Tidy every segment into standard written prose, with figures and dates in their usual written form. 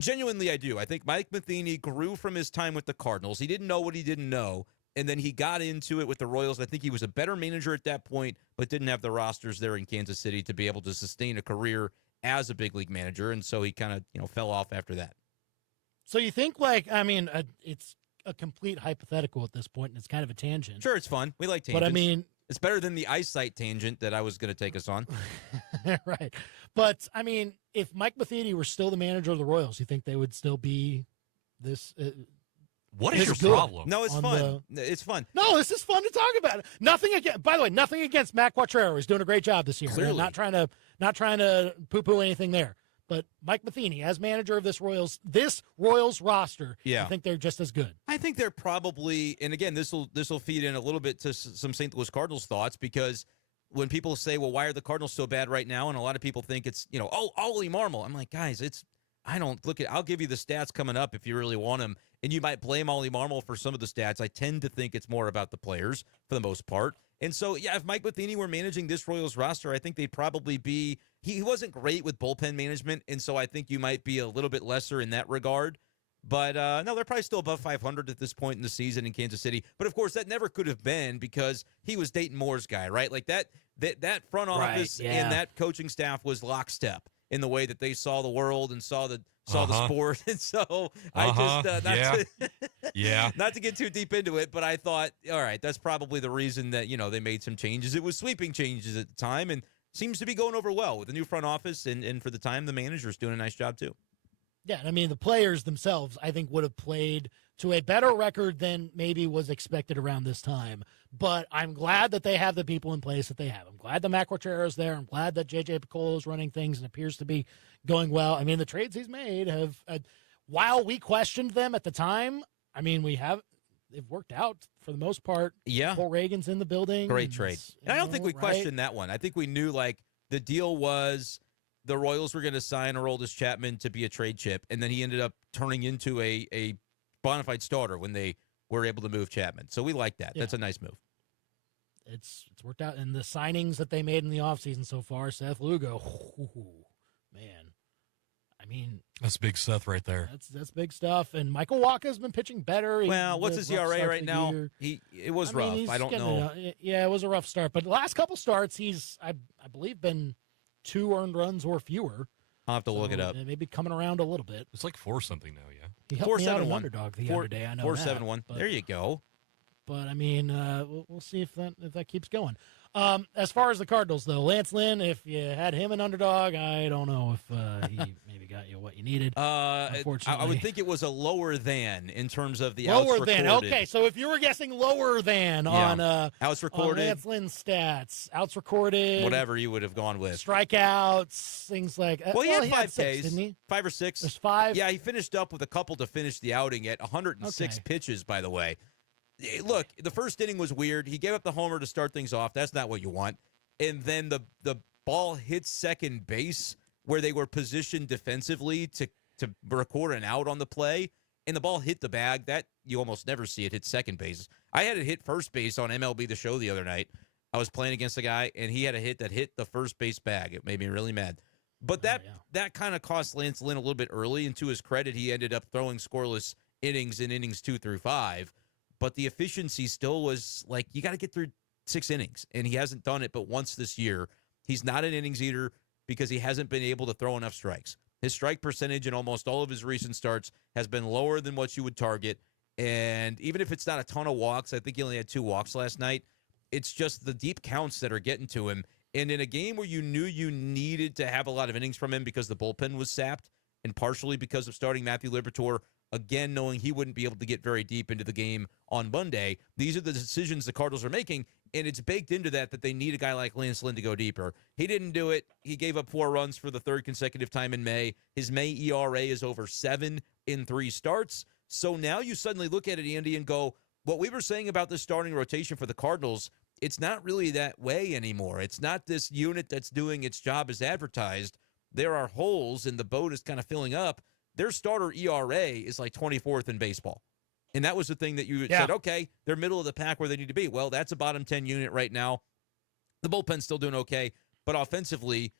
Genuinely, I do. I think Mike Matheny grew from his time with the Cardinals. He didn't know what he didn't know, and then he got into it with the Royals. I think he was a better manager at that point, but didn't have the rosters there in Kansas City to be able to sustain a career as a big league manager, and so he kind of fell off after that. So you think, it's a complete hypothetical at this point, and it's kind of a tangent. Sure, it's fun. We like tangents. But, I mean... It's better than the eyesight tangent that I was going to take us on. Right. But, I mean, if Mike Matheny were still the manager of the Royals, you think they would still be this... what is your problem? No, it's fun. It's fun. No, this is fun to talk about. By the way, nothing against Matt Quattrero. He's doing a great job this year. Clearly. Not trying to poo-poo anything there. But Mike Matheny, as manager of this Royals roster, I think they're just as good. I think they're probably, and again, this will feed in a little bit to some St. Louis Cardinals thoughts, because when people say, well, why are the Cardinals so bad right now? And a lot of people think it's, Olie Marmel. I'm like, guys, I'll give you the stats coming up if you really want them. And you might blame Olie Marmel for some of the stats. I tend to think it's more about the players for the most part. And so, if Mike Matheny were managing this Royals roster, I think they'd probably be – he wasn't great with bullpen management, and so I think you might be a little bit lesser in that regard. But, no, they're probably still above 500 at this point in the season in Kansas City. But, of course, that never could have been because he was Dayton Moore's guy, right? Like that front office and that coaching staff was lockstep in the way that they saw the world and saw the sport. And so not to get too deep into it, but I thought, all right, that's probably the reason that, they made some changes. It was sweeping changes at the time and seems to be going over well with the new front office. And for the time, the manager's doing a nice job too. Yeah, I mean, the players themselves, I think, would have played to a better record than maybe was expected around this time. But I'm glad that they have the people in place that they have. I'm glad that Matt Quattro's there. I'm glad that J.J. Piccolo is running things and appears to be going well. I mean, the trades he's made have, while we questioned them at the time, I mean, they've worked out for the most part. Yeah. Paul Reagan's in the building. Great trade. And I don't think we questioned that one. I think we knew, the deal was the Royals were going to sign Aroldis Chapman to be a trade chip, and then he ended up turning into a bona fide starter when they were able to move Chapman. So we like that. Yeah. That's a nice move. It's worked out. And the signings that they made in the offseason so far, Seth Lugo, man. I mean, that's big Seth right there. That's big stuff. And Michael Wacha's been pitching better. Well, what's his ERA right now? It was rough. I don't know. Yeah, it was a rough start. But the last couple starts, he's, I believe, been 2 earned runs or fewer. I'll have to look it up. Maybe coming around a little bit. It's like 4-something now, yeah. He helped me out an underdog the other day. I know 4-7-1. There you go. But I mean, we'll see if that keeps going. As far as the Cardinals, though, Lance Lynn, if you had him an underdog, I don't know if he maybe got you what you needed. Unfortunately, I would think it was a lower than in terms of the lower outs than. recorded. Okay, so if you were guessing lower than on outs recorded, on Lance Lynn's stats, outs recorded, whatever you would have gone with, strikeouts, things like. Well, he had 5 6, Ks, didn't he? 5 or 6. There's 5. Yeah, he finished up with a couple to finish the outing at 106 pitches. By the way. Look, the first inning was weird. He gave up the homer to start things off. That's not what you want. And then the ball hit second base where they were positioned defensively to record an out on the play, and the ball hit the bag. That you almost never see it hit second base. I had it hit first base on MLB The Show the other night. I was playing against a guy, and he had a hit that hit the first base bag. It made me really mad. But that kind of cost Lance Lynn a little bit early, and to his credit, he ended up throwing scoreless innings in innings 2 through 5. But the efficiency still was like, you got to get through 6 innings, and he hasn't done it but once this year. He's not an innings eater because he hasn't been able to throw enough strikes. His strike percentage in almost all of his recent starts has been lower than what you would target, and even if it's not a ton of walks, I think he only had 2 walks last night, it's just the deep counts that are getting to him. And in a game where you knew you needed to have a lot of innings from him because the bullpen was sapped, and partially because of starting Matthew Liberatore, again, knowing he wouldn't be able to get very deep into the game on Monday, these are the decisions the Cardinals are making, and it's baked into that they need a guy like Lance Lynn to go deeper. He didn't do it. He gave up 4 runs for the 3rd consecutive time in May. His May ERA is over 7 in 3 starts. So now you suddenly look at it, Andy, and go, what we were saying about this starting rotation for the Cardinals, it's not really that way anymore. It's not this unit that's doing its job as advertised. There are holes, and the boat is kind of filling up. Their starter ERA is like 24th in baseball. And that was the thing that you said, okay, they're middle of the pack where they need to be. Well, that's a bottom 10 unit right now. The bullpen's still doing okay, but offensively,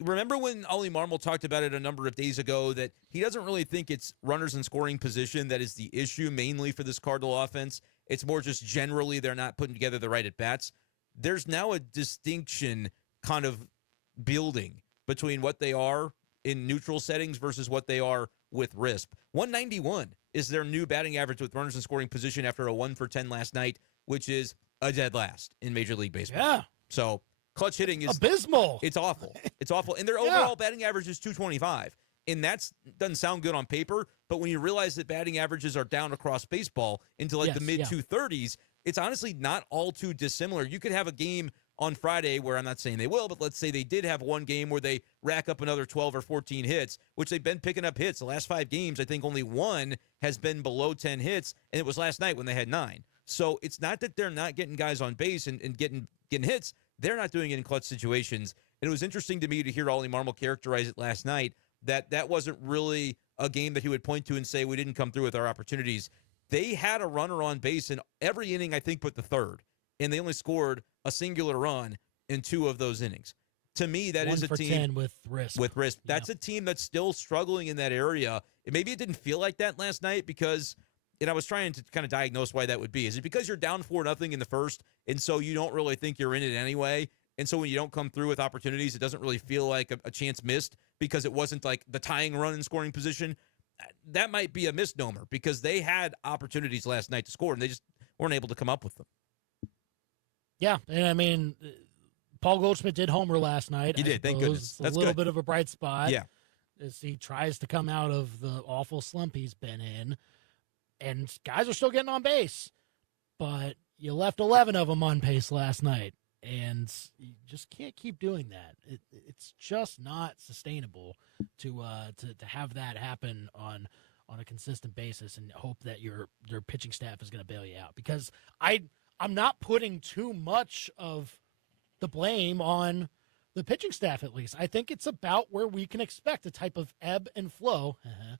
remember when Olie Marmel talked about it a number of days ago that he doesn't really think it's runners in scoring position that is the issue mainly for this Cardinal offense. It's more just generally they're not putting together the right at-bats. There's now a distinction kind of building between what they are in neutral settings versus what they are with RISP. 191 is their new batting average with runners in scoring position after a 1 for 10 last night, which is a dead last in Major League Baseball. Yeah. So clutch hitting is abysmal. It's awful. It's awful. And their overall batting average is 225. And that doesn't sound good on paper, but when you realize that batting averages are down across baseball into like the mid-230s, it's honestly not all too dissimilar. You could have a game on Friday where I'm not saying they will, but let's say they did have one game where they rack up another 12 or 14 hits, which they've been picking up hits. The last 5 games, I think only one has been below 10 hits, and it was last night when they had 9. So it's not that they're not getting guys on base and getting hits. They're not doing it in clutch situations. And it was interesting to me to hear Olie Marmel characterize it last night, that wasn't really a game that he would point to and say we didn't come through with our opportunities. They had a runner on base in every inning, I think, but the third. And they only scored a singular run in 2 of those innings. To me, that is a team 1 for 10 with RISP. That's a team that's still struggling in that area. And maybe it didn't feel like that last night because, and I was trying to kind of diagnose why that would be. Is it because you're down 4-0 in the first, and so you don't really think you're in it anyway? And so when you don't come through with opportunities, it doesn't really feel like a chance missed because it wasn't like the tying run in scoring position. That might be a misnomer because they had opportunities last night to score, and they just weren't able to come up with them. Yeah, and I mean, Paul Goldschmidt did homer last night. He did, thank goodness. That's a little bit of a bright spot. Yeah. As he tries to come out of the awful slump he's been in. And guys are still getting on base. But you left 11 of them on pace last night. And you just can't keep doing that. It's just not sustainable to have that happen on a consistent basis and hope that your pitching staff is going to bail you out. Because I'm not putting too much of the blame on the pitching staff, at least. I think it's about where we can expect a type of ebb and flow.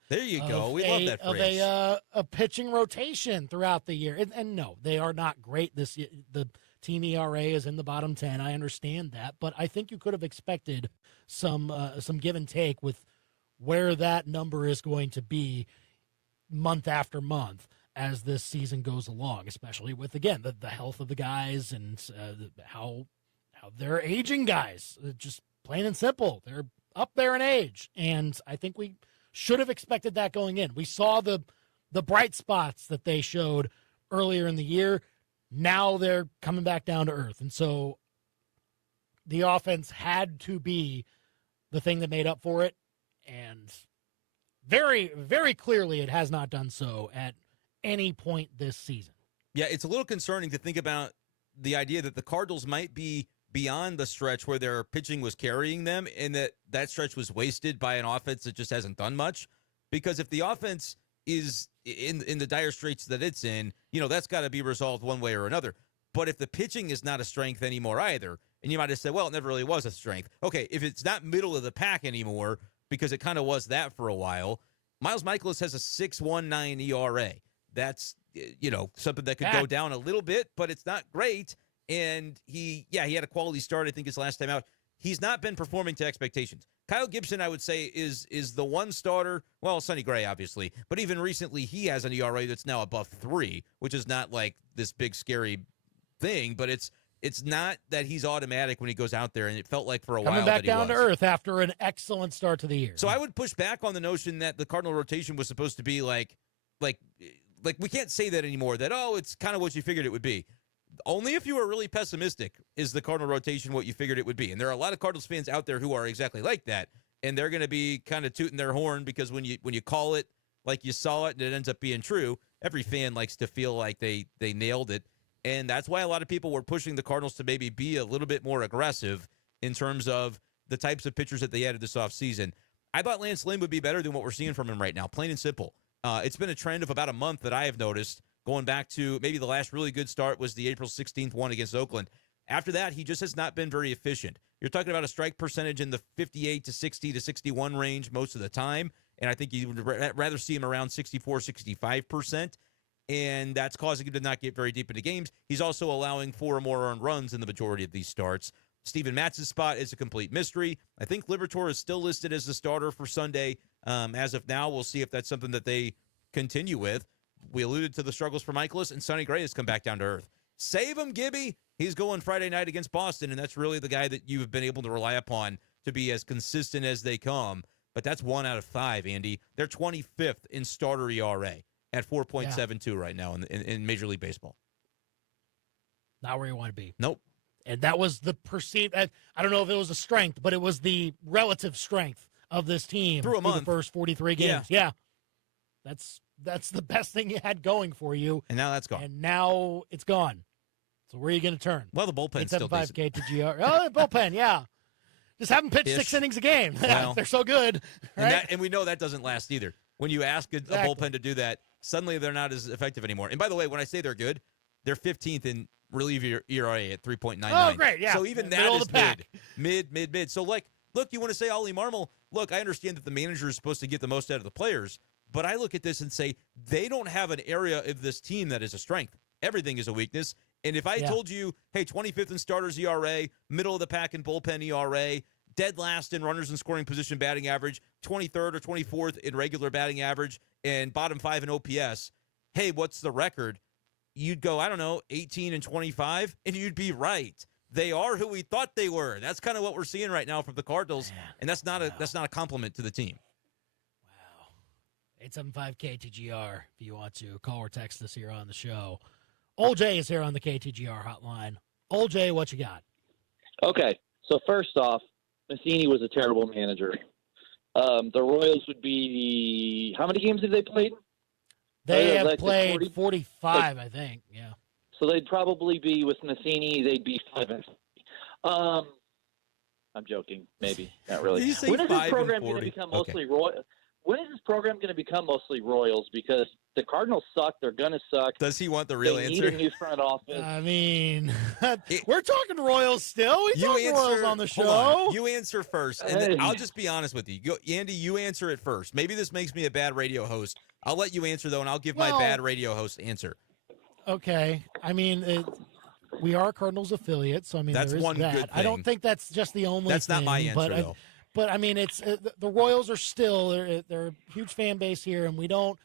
There you go. We love that phrase. Of a pitching rotation throughout the year. And no, they are not great this year. The team ERA is in the bottom 10. I understand that. But I think you could have expected some give and take with where that number is going to be month after month as this season goes along, especially with, again, the health of the guys and how they're aging guys. Just plain and simple. They're up there in age. And I think we should have expected that going in. We saw the bright spots that they showed earlier in the year. Now they're coming back down to earth. And so the offense had to be the thing that made up for it. And very, very clearly it has not done so at any point this season. Yeah, it's a little concerning to think about the idea that the Cardinals might be beyond the stretch where their pitching was carrying them and that stretch was wasted by an offense that just hasn't done much. Because if the offense is in the dire straits that it's in, that's got to be resolved one way or another. But if the pitching is not a strength anymore either, and you might have said, well, it never really was a strength. Okay, if it's not middle of the pack anymore, because it kind of was that for a while, Miles Michaelis has a 6.19 ERA. That's, something that could go down a little bit, but it's not great. And he had a quality start, I think, his last time out. He's not been performing to expectations. Kyle Gibson, I would say, is the one starter. Well, Sonny Gray, obviously. But even recently, he has an ERA that's now above 3, which is not like this big, scary thing. But it's not that he's automatic when he goes out there. And it felt like for a while coming back down to earth after an excellent start to the year. So I would push back on the notion that the Cardinal rotation was supposed to be like we can't say that anymore, that, it's kind of what you figured it would be. Only if you were really pessimistic is the Cardinal rotation what you figured it would be. And there are a lot of Cardinals fans out there who are exactly like that. And they're going to be kind of tooting their horn because when you call it like you saw it and it ends up being true, every fan likes to feel like they nailed it. And that's why a lot of people were pushing the Cardinals to maybe be a little bit more aggressive in terms of the types of pitchers that they added this offseason. I thought Lance Lynn would be better than what we're seeing from him right now, plain and simple. It's been a trend of about a month that I have noticed, going back to maybe the last really good start was the April 16th one against Oakland. After that, he just has not been very efficient. You're talking about a strike percentage in the 58 to 60 to 61 range most of the time, and I think you would rather see him around 64, 65%, and that's causing him to not get very deep into games. He's also allowing 4 or more earned runs in the majority of these starts. Steven Matz's spot is a complete mystery. I think Liberatore is still listed as the starter for Sunday. As of now, we'll see if that's something that they continue with. We alluded to the struggles for Michaelis, and Sonny Gray has come back down to earth. Save him, Gibby. He's going Friday night against Boston, and that's really the guy that you've been able to rely upon to be as consistent as they come. But that's 1 out of 5, Andy. They're 25th in starter ERA at 4.72 right now in Major League Baseball. Not where you want to be. Nope. And that was the perceived, I don't know if it was a strength, but it was the relative strength of this team through the first 43 games. Yeah. That's the best thing you had going for you. And now that's gone. And now it's gone. So where are you going to turn? Well, the bullpen's still decent. 875 KTGR. Oh, the bullpen, yeah. Just have them pitch 6 innings a game. Well, they're so good. Right? And we know that doesn't last either. When you ask a bullpen to do that, suddenly they're not as effective anymore. And by the way, when I say they're good, they're 15th in reliever ERA at 3.99. Oh, great, yeah. So even that is mid. So, look, you want to say Olie Marmel. Look, I understand that the manager is supposed to get the most out of the players, but I look at this and say they don't have an area of this team that is a strength. Everything is a weakness. And if I told you, hey, 25th in starters ERA, middle of the pack in bullpen ERA, dead last in runners in scoring position batting average, 23rd or 24th in regular batting average, and bottom 5 in OPS, hey, what's the record? You'd go, I don't know, 18 and 25, and you'd be right. They are who we thought they were. That's kind of what we're seeing right now from the Cardinals, and that's not a compliment to the team. Wow. 875 KTGR if you want to call or text us here on the show. Olie is here on the KTGR hotline. Olie, what you got? Okay, so first off, Matheny was a terrible manager. The Royals would be how many games have they played? They have played 45, I think. Yeah. So they'd probably be with Matheny. They'd be 5-3. I'm joking. Maybe not really. Did you say when is 5 this program and 40? going to become mostly Royals? When is this program going to become mostly Royals? Because the Cardinals suck. They're going to suck. Does he want the real they answer? Need a new front office. I mean, we're talking Royals still. We talk Royals on the show. Hold on. You answer first, and then I'll just be honest with you. Andy, you answer it first. Maybe this makes me a bad radio host. I'll let you answer, though, and I'll give my bad radio host answer. Okay. I mean, we are a Cardinals affiliate, so, I mean, that's there is one that. good thing. I don't think that's just the only That's thing. not my answer, though. But, I mean, it's the Royals are still they're a huge fan base here, and we don't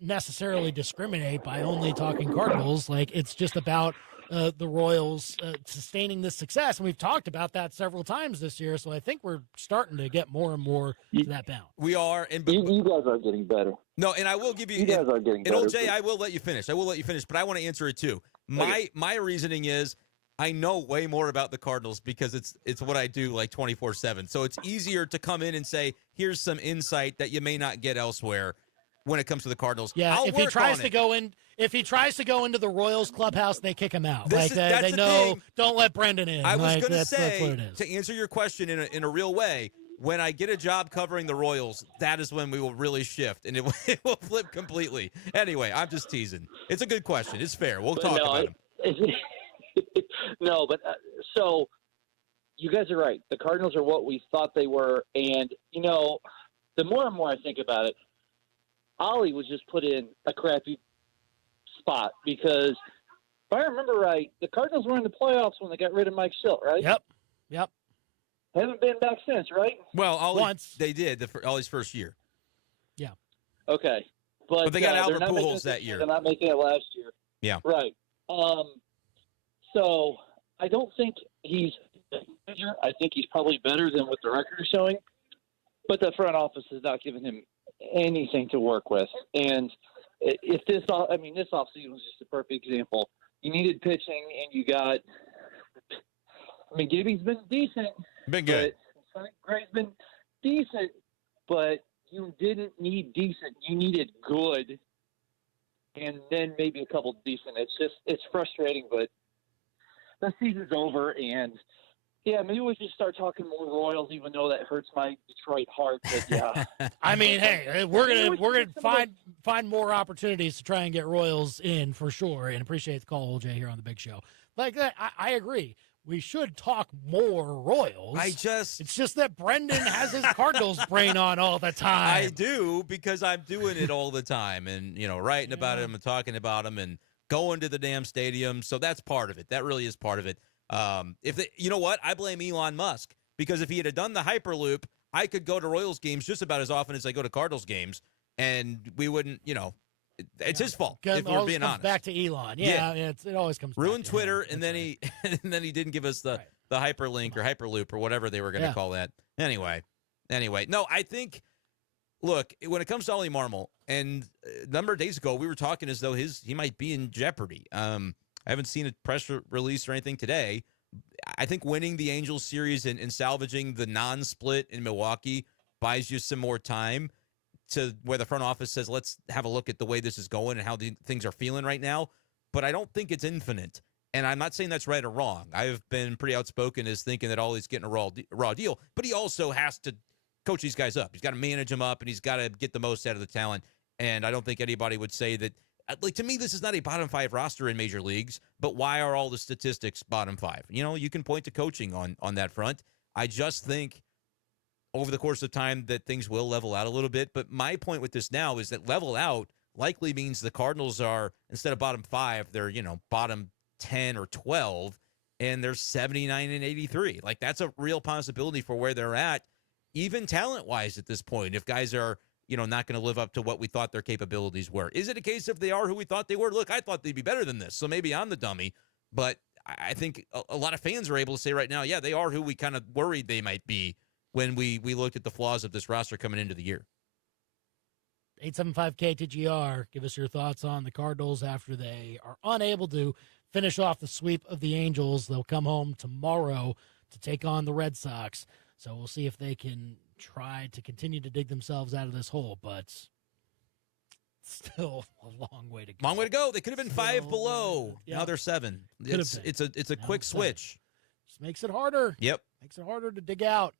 necessarily discriminate by only talking Cardinals. Like, it's just about the Royals sustaining this success, and we've talked about that several times this year, so I think we're starting to get more and more to that bounce. We are. And you guys are getting better. No, and I will give you. You guys are getting better. And OJ, I will let you finish. But I want to answer it too. My reasoning is I know way more about the Cardinals because it's what I do like 24/7. So it's easier to come in and say, here's some insight that you may not get elsewhere when it comes to the Cardinals. Yeah, if he tries to go into the Royals clubhouse, they kick him out. They know, don't let Brenden in. I was going to that's what it is. To answer your question in a real way, when I get a job covering the Royals, that is when we will really shift, and it will flip completely. Anyway, I'm just teasing. It's a good question. It's fair. We'll talk about him. No, but so you guys are right. The Cardinals are what we thought they were, and the more and more I think about it, Olie was just put in a crappy spot because if I remember right, the Cardinals were in the playoffs when they got rid of Mike Schilt, right? Yep. Haven't been back since, right? Well, once they did Olie's first year. Yeah. Okay, but they got Albert Pujols that year. They're not making it last year. Yeah. Right. So I don't think he's a manager. I think he's probably better than what the record is showing. But the front office has not given him anything to work with. And if this offseason was just a perfect example. You needed pitching, and you got. Gibby's been decent. Been good. Gray's been decent, but you didn't need decent. You needed good, and then maybe a couple decent. It's frustrating, but the season's over, and maybe we should start talking more Royals, even though that hurts my Detroit heart. But yeah, I mean, hey, we're gonna find more opportunities to try and get Royals in for sure, and appreciate the call, OJ, here on the Big Show. Like that, I agree. We should talk more Royals. It's just that Brenden has his Cardinals brain on all the time. I do, because I'm doing it all the time, and writing about him and talking about him and going to the damn stadium. So that's part of it. That really is part of it. You know what? I blame Elon Musk, because if he had done the Hyperloop, I could go to Royals games just about as often as I go to Cardinals games, and we wouldn't, it's his fault, if we're being honest. Back to Elon. Yeah. It always comes Ruined back to Twitter, him. and then he didn't give us the hyperlink or Hyperloop or whatever they were going to call that. Anyway, no, I think, look, when it comes to Olie Marmel, and a number of days ago we were talking as though he might be in jeopardy. I haven't seen a press release or anything today. I think winning the Angels series and salvaging the non-split in Milwaukee buys you some more time to where the front office says, let's have a look at the way this is going and how things are feeling right now. But I don't think it's infinite. And I'm not saying that's right or wrong. I've been pretty outspoken as thinking that Ollie's getting a raw deal, but he also has to coach these guys up. He's got to manage them up, and he's got to get the most out of the talent. And I don't think anybody would say that, to me, this is not a bottom 5 roster in major leagues, but why are all the statistics bottom 5? You can point to coaching on that front. I just think over the course of time that things will level out a little bit. But my point with this now is that level out likely means the Cardinals are, instead of bottom 5, they're, bottom 10 or 12, and they're 79 and 83. Like, that's a real possibility for where they're at, even talent-wise at this point, if guys are, not going to live up to what we thought their capabilities were. Is it a case if they are who we thought they were? Look, I thought they'd be better than this, so maybe I'm the dummy. But I think a lot of fans are able to say right now, yeah, they are who we kind of worried they might be when we looked at the flaws of this roster coming into the year. 875 KTGR, give us your thoughts on the Cardinals after they are unable to finish off the sweep of the Angels. They'll come home tomorrow to take on the Red Sox. So we'll see if they can try to continue to dig themselves out of this hole, but still a long way to go. Long way to go. They could have been 5 below. Yeah. Now they're 7. It's a quick switch. Just makes it harder. Yep. Makes it harder to dig out.